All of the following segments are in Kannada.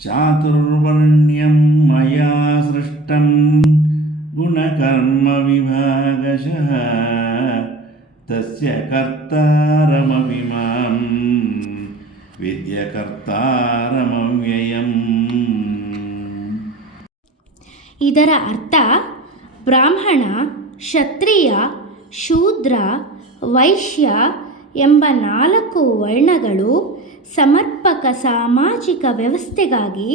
ಚಾತುರ್ವರ್ಣ್ಯಂ ಮಯಾ ಸೃಷ್ಟಂ ಗುಣಕರ್ಮ ವಿಭಾಗಶಃ ತಸ್ಯ ಕರ್ತಾರಮವಿಮಾಂ ವಿದ್ಯಕರ್ತಾರಮವ್ಯಯಂ. ಇದರ ಅರ್ಥ ಬ್ರಾಹ್ಮಣ, ಕ್ಷತ್ರಿಯ, ಶೂದ್ರ, ವೈಶ್ಯ ಎಂಬ 4 ವರ್ಣಗಳು ಸಮರ್ಪಕ ಸಾಮಾಜಿಕ ವ್ಯವಸ್ಥೆಗಾಗಿ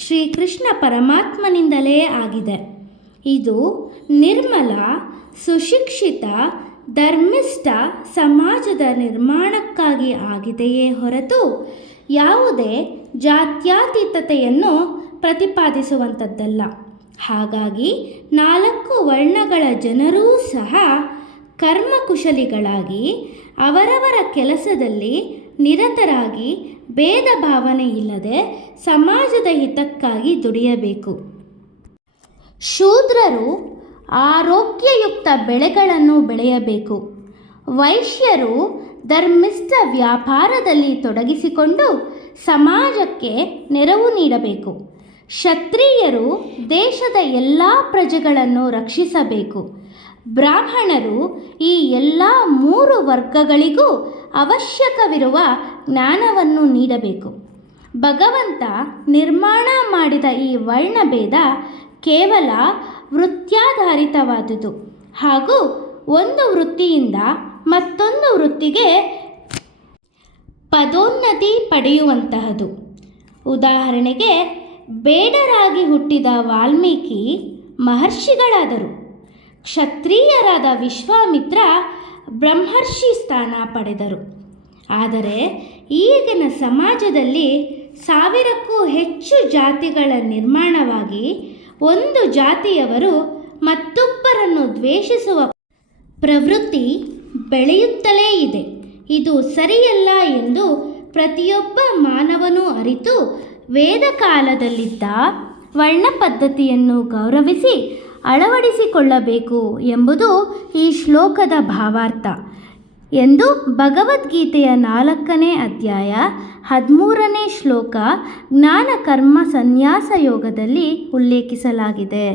ಶ್ರೀಕೃಷ್ಣ ಪರಮಾತ್ಮನಿಂದಲೇ ಆಗಿದೆ. ಇದು ನಿರ್ಮಲ, ಸುಶಿಕ್ಷಿತ, ಧರ್ಮಿಷ್ಠ ಸಮಾಜದ ನಿರ್ಮಾಣಕ್ಕಾಗಿ ಆಗಿದೆಯೇ ಹೊರತು ಯಾವುದೇ ಜಾತ್ಯತೀತತೆಯನ್ನು ಪ್ರತಿಪಾದಿಸುವಂಥದ್ದಲ್ಲ. ಹಾಗಾಗಿ 4 ವರ್ಣಗಳ ಜನರೂ ಸಹ ಕರ್ಮಕುಶಲಿಗಳಾಗಿ ಅವರವರ ಕೆಲಸದಲ್ಲಿ ನಿರತರಾಗಿ ಭೇದ ಭಾವನೆ ಇಲ್ಲದೆ ಸಮಾಜದ ಹಿತಕ್ಕಾಗಿ ದುಡಿಯಬೇಕು. ಶೂದ್ರರು ಆರೋಗ್ಯಯುಕ್ತ ಬೆಳೆಗಳನ್ನು ಬೆಳೆಯಬೇಕು. ವೈಶ್ಯರು ಧರ್ಮಿಷ್ಠ ವ್ಯಾಪಾರದಲ್ಲಿ ತೊಡಗಿಸಿಕೊಂಡು ಸಮಾಜಕ್ಕೆ ನೆರವು ನೀಡಬೇಕು. ಕ್ಷತ್ರಿಯರು ದೇಶದ ಎಲ್ಲ ಪ್ರಜೆಗಳನ್ನು ರಕ್ಷಿಸಬೇಕು. ಬ್ರಾಹ್ಮಣರು ಈ ಎಲ್ಲ 3 ವರ್ಗಗಳಿಗೂ ಅವಶ್ಯಕವಿರುವ ಜ್ಞಾನವನ್ನು ನೀಡಬೇಕು. ಭಗವಂತ ನಿರ್ಮಾಣ ಮಾಡಿದ ಈ ವರ್ಣಭೇದ ಕೇವಲ ವೃತ್ಯಾಧಾರಿತವಾದುದು ಹಾಗೂ ಒಂದು ವೃತ್ತಿಯಿಂದ ಮತ್ತೊಂದು ವೃತ್ತಿಗೆ ಪದೋನ್ನತಿ ಪಡೆಯುವಂತಹದು. ಉದಾಹರಣೆಗೆ, ಬೇಡರಾಗಿ ಹುಟ್ಟಿದ ವಾಲ್ಮೀಕಿ ಮಹರ್ಷಿಗಳಾದರು. ಕ್ಷತ್ರಿಯರಾದ ವಿಶ್ವಾಮಿತ್ರ ಬ್ರಹ್ಮರ್ಷಿ ಸ್ಥಾನ ಪಡೆದರು. ಆದರೆ ಈಗಿನ ಸಮಾಜದಲ್ಲಿ 1000ಕ್ಕೂ ಹೆಚ್ಚು ಜಾತಿಗಳ ನಿರ್ಮಾಣವಾಗಿ ಒಂದು ಜಾತಿಯವರು ಮತ್ತೊಬ್ಬರನ್ನು ದ್ವೇಷಿಸುವ ಪ್ರವೃತ್ತಿ ಬೆಳೆಯುತ್ತಲೇ ಇದೆ. ಇದು ಸರಿಯಲ್ಲ ಎಂದು ಪ್ರತಿಯೊಬ್ಬ ಮಾನವನೂ ಅರಿತು ವೇದಕಾಲದಲ್ಲಿದ್ದ ವರ್ಣ ಪದ್ಧತಿಯನ್ನು ಗೌರವಿಸಿ ಅಳವಡಿಸಿಕೊಳ್ಳಬೇಕು ಎಂಬುದು ಈ ಶ್ಲೋಕದ ಭಾವಾರ್ಥ ಎಂದು ಭಗವದ್ಗೀತೆಯ 4ನೇ ಅಧ್ಯಾಯ 13ನೇ ಶ್ಲೋಕ ಜ್ಞಾನ ಕರ್ಮ ಸನ್ಯಾಸ ಯೋಗದಲ್ಲಿ ಉಲ್ಲೇಖಿಸಲಾಗಿದೆ.